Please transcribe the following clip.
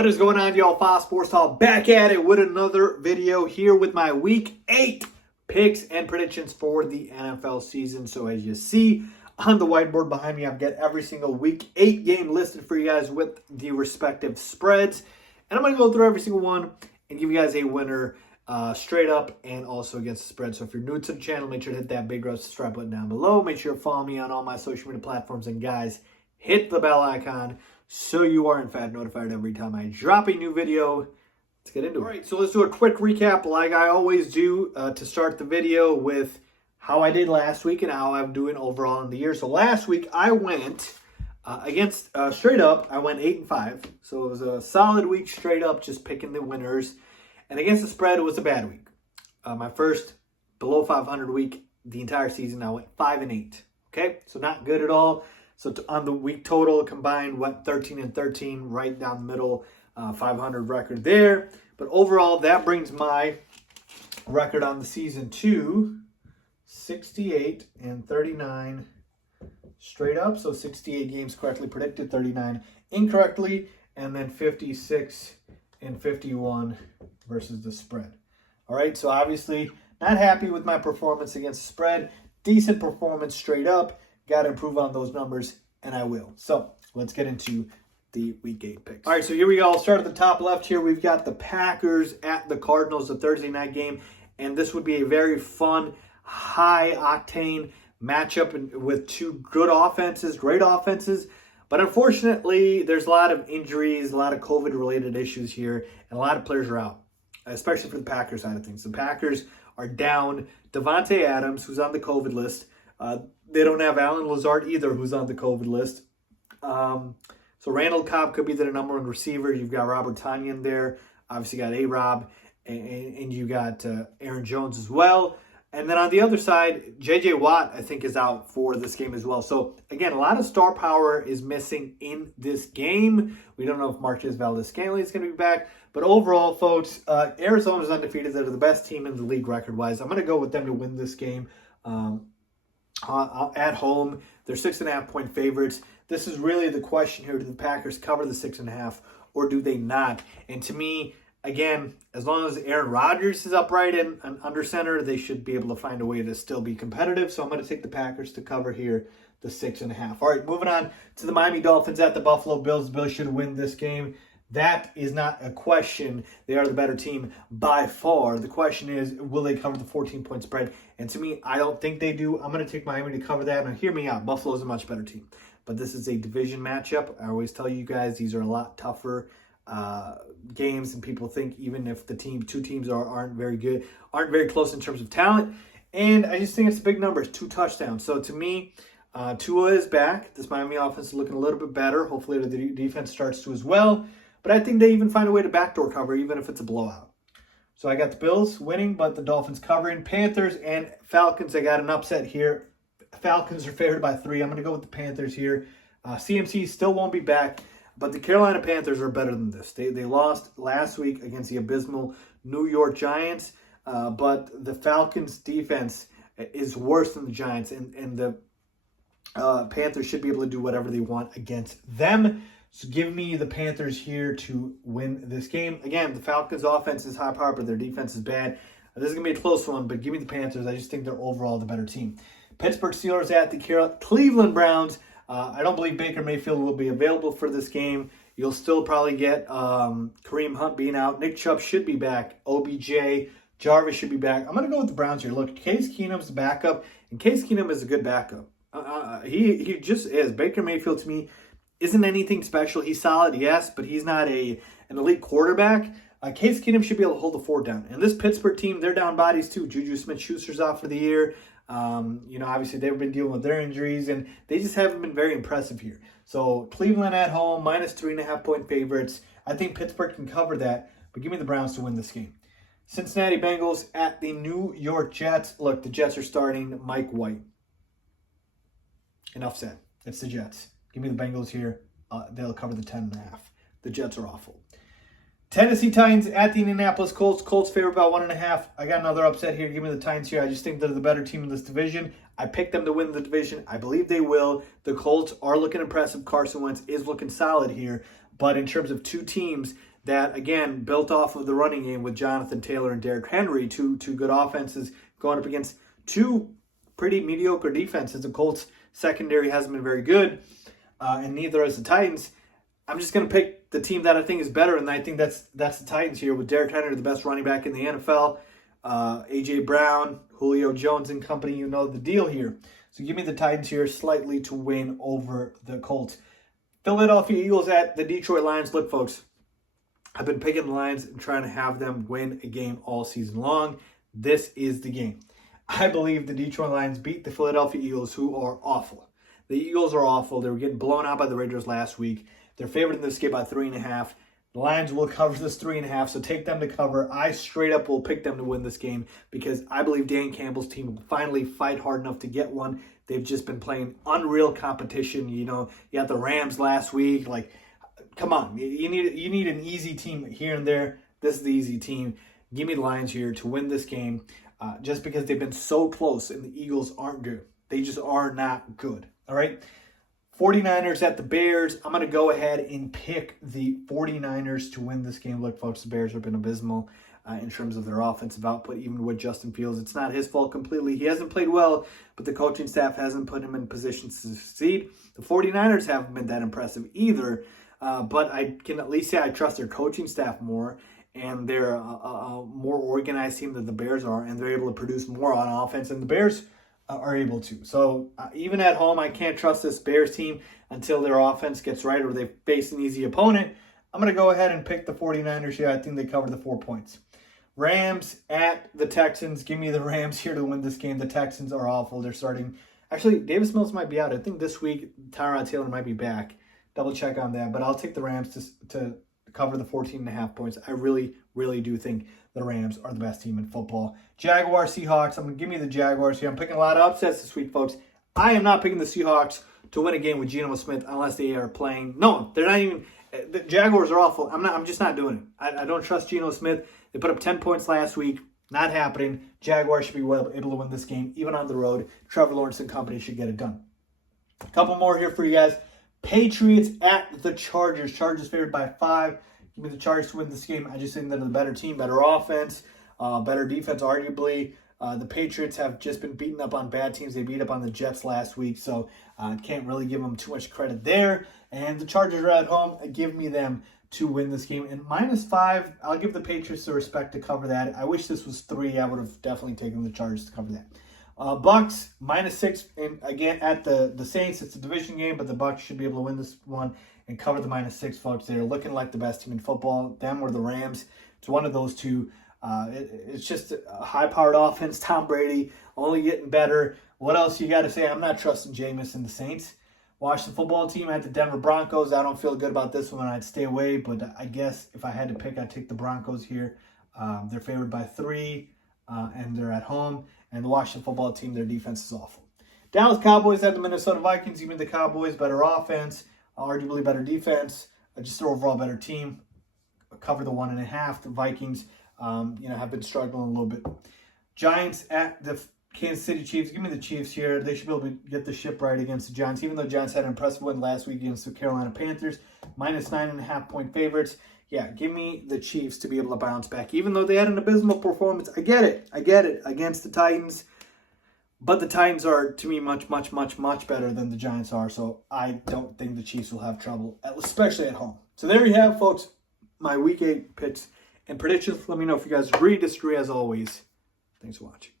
What is going on, y'all? Fox Sports Talk back at it with another video here with my Week 8 picks and predictions for the NFL season. So as you see on the whiteboard behind me, I've got every single Week 8 game listed for you guys with the respective spreads. And I'm going to go through every single one and give you guys a winner straight up and also against the spread. So if you're new to the channel, make sure to hit that big red subscribe button down below. Make sure to follow me on all my social media platforms. And guys, hit the bell icon so you are in fact notified every time I drop a new video. Let's get into it. All right, so let's do a quick recap like I always do to start the video with how I did last week and how I'm doing overall in the year. So last week I went against straight up, I went 8-5. So it was a solid week straight up, just picking the winners. And against the spread, it was a bad week. My first below 500 week the entire season, I went 5-8. Okay, so not good at all. So on the week total combined, went 13-13, right down the middle, 500 record there. But overall, that brings my record on the season to 68-39 straight up. So 68 games correctly predicted, 39 incorrectly, and then 56-51 versus the spread. All right, so obviously not happy with my performance against the spread. Decent performance straight up. Got to improve on those numbers, and I will. So let's get into the Week 8 picks. All right, so here we go. I'll start at the top left here. We've got the Packers at the Cardinals, the Thursday night game, and this would be a very fun, high-octane matchup with two good offenses, great offenses. But unfortunately, there's a lot of injuries, a lot of COVID-related issues here, and a lot of players are out, especially for the Packers side of things. The Packers are down Devontae Adams, who's on the COVID list. They don't have Allen Lazard either, who's on the COVID list. So Randall Cobb could be their number one receiver. You've got Robert Tonyan there. Obviously, you got A-Rob, and you got Aaron Jones as well. And then on the other side, J.J. Watt, I think, is out for this game as well. So, again, a lot of star power is missing in this game. We don't know if Marquez Valdes-Scantling is going to be back. But overall, folks, Arizona's undefeated. They're the best team in the league record-wise. I'm going to go with them to win this game. At home, they're 6.5-point favorites. This is really the question here. Do the Packers cover the 6.5 or do they not? And to me, again, as long as Aaron Rodgers is upright and under center, they should be able to find a way to still be competitive. So I'm going to take the Packers to cover here the 6.5. All right, moving on to the Miami Dolphins at the Buffalo Bills. The Bills should win this game. That is not a question. They are the better team by far. The question is, will they cover the 14-point spread? And to me, I don't think they do. I'm going to take Miami to cover that. Now, hear me out. Buffalo is a much better team. But this is a division matchup. I always tell you guys these are a lot tougher games than people think, even if the two teams aren't very good, aren't very close in terms of talent. And I just think it's a big number. It's 2 touchdowns. So to me, Tua is back. This Miami offense is looking a little bit better. Hopefully the defense starts to as well. But I think they even find a way to backdoor cover, even if it's a blowout. So I got the Bills winning, but the Dolphins covering. Panthers and Falcons, I got an upset here. Falcons are favored by 3. I'm going to go with the Panthers here. CMC still won't be back, but the Carolina Panthers are better than this. They lost last week against the abysmal New York Giants, but the Falcons' defense is worse than the Giants, and the Panthers should be able to do whatever they want against them. So give me the Panthers here to win this game. Again, the Falcons' offense is high power, but their defense is bad. This is going to be a close one, but give me the Panthers. I just think they're overall the better team. Pittsburgh Steelers at the Cleveland Browns. I don't believe Baker Mayfield will be available for this game. You'll still probably get Kareem Hunt being out. Nick Chubb should be back. OBJ, Jarvis should be back. I'm going to go with the Browns here. Look, Case Keenum's the backup, and Case Keenum is a good backup. He just is. Baker Mayfield, to me, isn't anything special. He's solid, yes, but he's not an elite quarterback. Case Keenum should be able to hold the fort down. And this Pittsburgh team, they're down bodies too. Juju Smith-Schuster's out for the year. Obviously they've been dealing with their injuries, and they just haven't been very impressive here. So Cleveland at home, minus 3.5-point favorites. I think Pittsburgh can cover that, but give me the Browns to win this game. Cincinnati Bengals at the New York Jets. Look, the Jets are starting Mike White. Enough said. It's the Jets. Give me the Bengals here. They'll cover the 10.5. The Jets are awful. Tennessee Titans at the Indianapolis Colts. Colts favored by 1.5. I got another upset here. Give me the Titans here. I just think they're the better team in this division. I picked them to win the division. I believe they will. The Colts are looking impressive. Carson Wentz is looking solid here. But in terms of two teams that, again, built off of the running game with Jonathan Taylor and Derrick Henry, two good offenses going up against two pretty mediocre defenses. The Colts secondary hasn't been very good, and neither has the Titans. I'm just going to pick the team that I think is better, and I think that's the Titans here with Derrick Henry, the best running back in the NFL, A.J. Brown, Julio Jones and company. You know the deal here. So give me the Titans here slightly to win over the Colts. Philadelphia Eagles at the Detroit Lions. Look, folks, I've been picking the Lions and trying to have them win a game all season long. This is the game. I believe the Detroit Lions beat the Philadelphia Eagles, who are awful. The Eagles are awful. They were getting blown out by the Raiders last week. They're favored in this game by 3.5. The Lions will cover this 3.5, so take them to cover. I straight up will pick them to win this game because I believe Dan Campbell's team will finally fight hard enough to get one. They've just been playing unreal competition. You know, you had the Rams last week. Like, come on. You need an easy team here and there. This is the easy team. Give me the Lions here to win this game just because they've been so close and the Eagles aren't good. They just are not good. All right? 49ers at the Bears. I'm going to go ahead and pick the 49ers to win this game. Look, folks, the Bears have been abysmal in terms of their offensive output, even with Justin Fields. It's not his fault completely. He hasn't played well, but the coaching staff hasn't put him in positions to succeed. The 49ers haven't been that impressive either, but I can at least say I trust their coaching staff more, and they're a more organized team than the Bears are, and they're able to produce more on offense, and the Bears are able to. So even at home, I can't trust this Bears team until their offense gets right or they face an easy opponent. I'm going to go ahead and pick the 49ers here. I think they cover the 4 points. Rams at the Texans. Give me the Rams here to win this game. The Texans are awful. They're starting. Actually, Davis Mills might be out. I think this week Tyrod Taylor might be back. Double check on that. But I'll take the Rams to cover the 14.5 points. I really, really do think the Rams are the best team in football. Jaguars, Seahawks. I'm going to give me the Jaguars here. I'm picking a lot of upsets this week, folks. I am not picking the Seahawks to win a game with Geno Smith unless they are playing. No, they're not even. The Jaguars are awful. I'm just not doing it. I don't trust Geno Smith. They put up 10 points last week. Not able to win this game, even on the road. Trevor Lawrence and company should get it done. A couple more here for you guys. Patriots at the Chargers. Chargers favored by 5. Give me the Chargers to win this game. I just think they're the better team, better offense, better defense, arguably. The Patriots have just been beaten up on bad teams. They beat up on the Jets last week, so can't really give them too much credit there. And the Chargers are at home. Give me them to win this game. And -5, I'll give the Patriots the respect to cover that. I wish this was 3. I would have definitely taken the Chargers to cover that. Bucs, -6, and again, at the Saints. It's a division game, but the Bucs should be able to win this one and cover the -6, folks. They're looking like the best team in football. Them or the Rams. It's one of those two. It's just a high-powered offense. Tom Brady only getting better. What else you got to say? I'm not trusting Jameis and the Saints. Washington football team at the Denver Broncos. I don't feel good about this one. I'd stay away, but I guess if I had to pick, I'd take the Broncos here. They're favored by 3, and they're at home. And the Washington football team, their defense is awful. Dallas Cowboys at the Minnesota Vikings. Even the Cowboys, better offense, arguably better defense, just an overall better team. Cover the 1.5. The Vikings, have been struggling a little bit. Giants at the Kansas City Chiefs. Give me the Chiefs here. They should be able to get the ship right against the Giants, even though the Giants had an impressive win last week against the Carolina Panthers. -9.5 point favorites. Yeah, give me the Chiefs to be able to bounce back. Even though they had an abysmal performance, I get it, against the Titans. But the Titans are, to me, much, much, much, much better than the Giants are. So I don't think the Chiefs will have trouble, especially at home. So there you have, folks, my Week 8 picks and predictions. Let me know if you guys agree, disagree, as always. Thanks for watching.